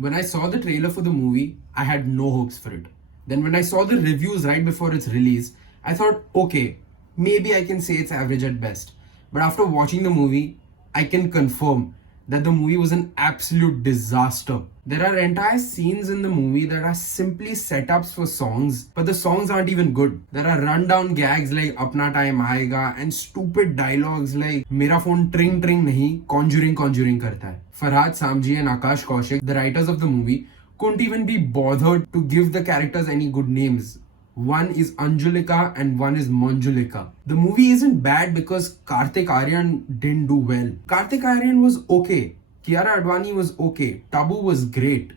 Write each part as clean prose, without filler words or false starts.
When I saw the trailer for the movie, I had no hopes for it. Then when I saw the reviews right before its release, I thought, okay, maybe I can say it's average at best. But after watching the movie, I can confirm that the movie was an absolute disaster. There are entire scenes in the movie that are simply setups for songs, but the songs aren't even good. There are rundown gags like Apna Time Aayega and stupid dialogues like Mera phone tring tring nahi, conjuring conjuring karta hai. Farhad Samji and Akash Kaushik, the writers of the movie, couldn't even be bothered to give the characters any good names. One is Anjulika and one is Manjulika. The movie isn't bad because Kartik Aaryan didn't do well. Kartik Aaryan was okay. Kiara Advani was okay. Tabu was great.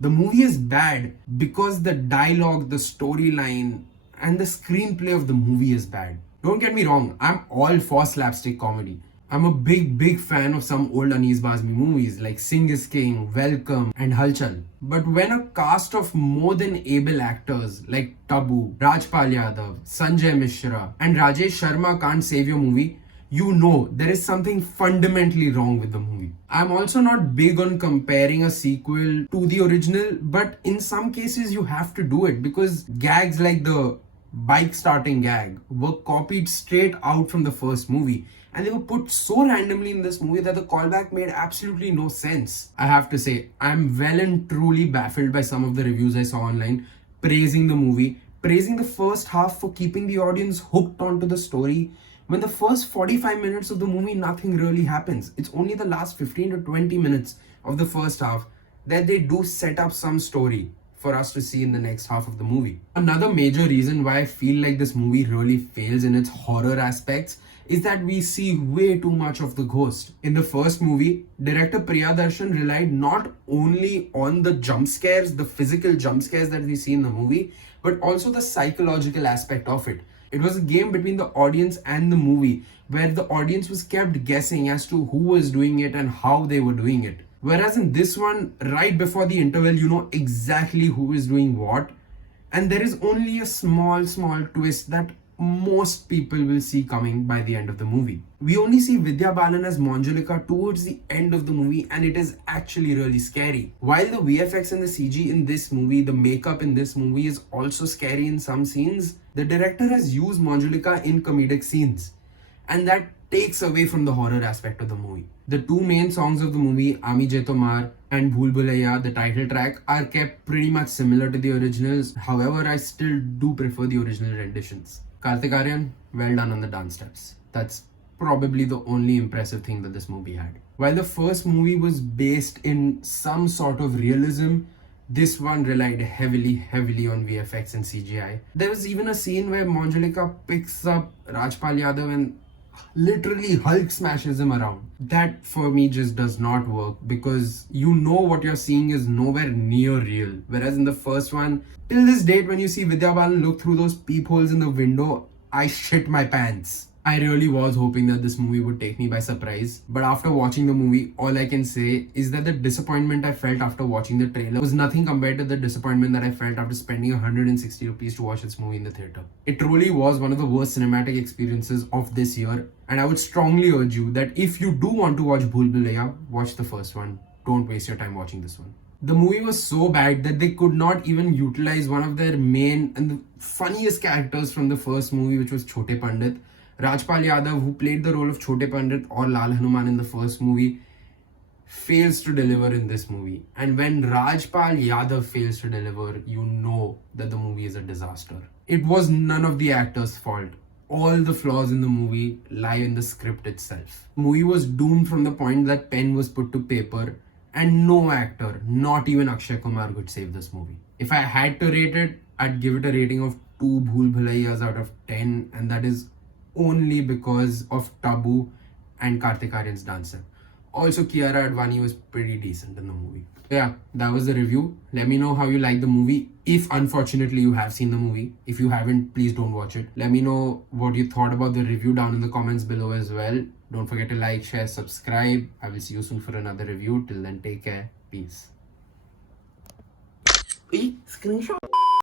The movie is bad because the dialogue, the storyline, and the screenplay of the movie is bad. Don't get me wrong, I'm all for slapstick comedy. I'm a big fan of some old Anees Bazmi movies like Sing is King, Welcome and Halchal. But when a cast of more than able actors like Tabu, Rajpal Yadav, Sanjay Mishra and Rajesh Sharma can't save your movie, you know there is something fundamentally wrong with the movie. I'm also not big on comparing a sequel to the original, but in some cases you have to do it because gags like the bike starting gag were copied straight out from the first movie. And they were put so randomly in this movie that the callback made absolutely no sense. I have to say, I'm well and truly baffled by some of the reviews I saw online praising the movie, praising the first half for keeping the audience hooked onto the story. When the first 45 minutes of the movie, nothing really happens. It's only the last 15 to 20 minutes of the first half that they do set up some story for us to see in the next half of the movie. Another major reason why I feel like this movie really fails in its horror aspects is that we see way too much of the ghost. In the first movie, director Priyadarshan relied not only on the jump scares, the physical jump scares that we see in the movie, but also the psychological aspect of it. It was a game between the audience and the movie, where the audience was kept guessing as to who was doing it and how they were doing it. Whereas in this one, right before the interval, you know exactly who is doing what, and there is only a small twist that most people will see coming by the end of the movie. We only see Vidya Balan as Manjulika towards the end of the movie, and it is actually really scary. While the VFX and the CG in this movie, the makeup in this movie is also scary in some scenes, the director has used Manjulika in comedic scenes, and that takes away from the horror aspect of the movie. The two main songs of the movie, Ami Je Tomar and Bhool Bhulaiyaa, the title track, are kept pretty much similar to the originals. However, I still do prefer the original renditions. Kartik Aaryan, well done on the dance steps. That's probably the only impressive thing that this movie had. While the first movie was based in some sort of realism, this one relied heavily on VFX and CGI. There was even a scene where Manjulika picks up Rajpal Yadav and literally Hulk smashes him around. That for me just does not work because you know what you're seeing is nowhere near real. Whereas in the first one, till this date when you see Vidya Balan look through those peepholes in the window, I shit my pants. I really was hoping that this movie would take me by surprise, but after watching the movie, all I can say is that the disappointment I felt after watching the trailer was nothing compared to the disappointment that I felt after spending 160 rupees to watch this movie in the theatre. It truly was one of the worst cinematic experiences of this year, and I would strongly urge you that if you do want to watch Bhool Bhulaiyaa, watch the first one. Don't waste your time watching this one. The movie was so bad that they could not even utilize one of their main and the funniest characters from the first movie, which was Chote Pandit. Rajpal Yadav, who played the role of Chote Pandit or Lal Hanuman in the first movie, fails to deliver in this movie. And when Rajpal Yadav fails to deliver, you know that the movie is a disaster. It was none of the actors' fault. All the flaws in the movie lie in the script itself. The movie was doomed from the point that pen was put to paper, and no actor, not even Akshay Kumar, could save this movie. If I had to rate it, I'd give it a rating of 2 Bhool Bhulaiyaas out of 10, and that is only because of Tabu and Kartik Aaryan's dancer. Also, Kiara Advani was pretty decent in the movie. Yeah, that was the review. Let me know how you like the movie. If unfortunately you have seen the movie. If you haven't, please don't watch it. Let me know what you thought about the review down in the comments below as well. Don't forget to like, share, subscribe. I will see you soon for another review. Till then, take care. Peace. Screenshot.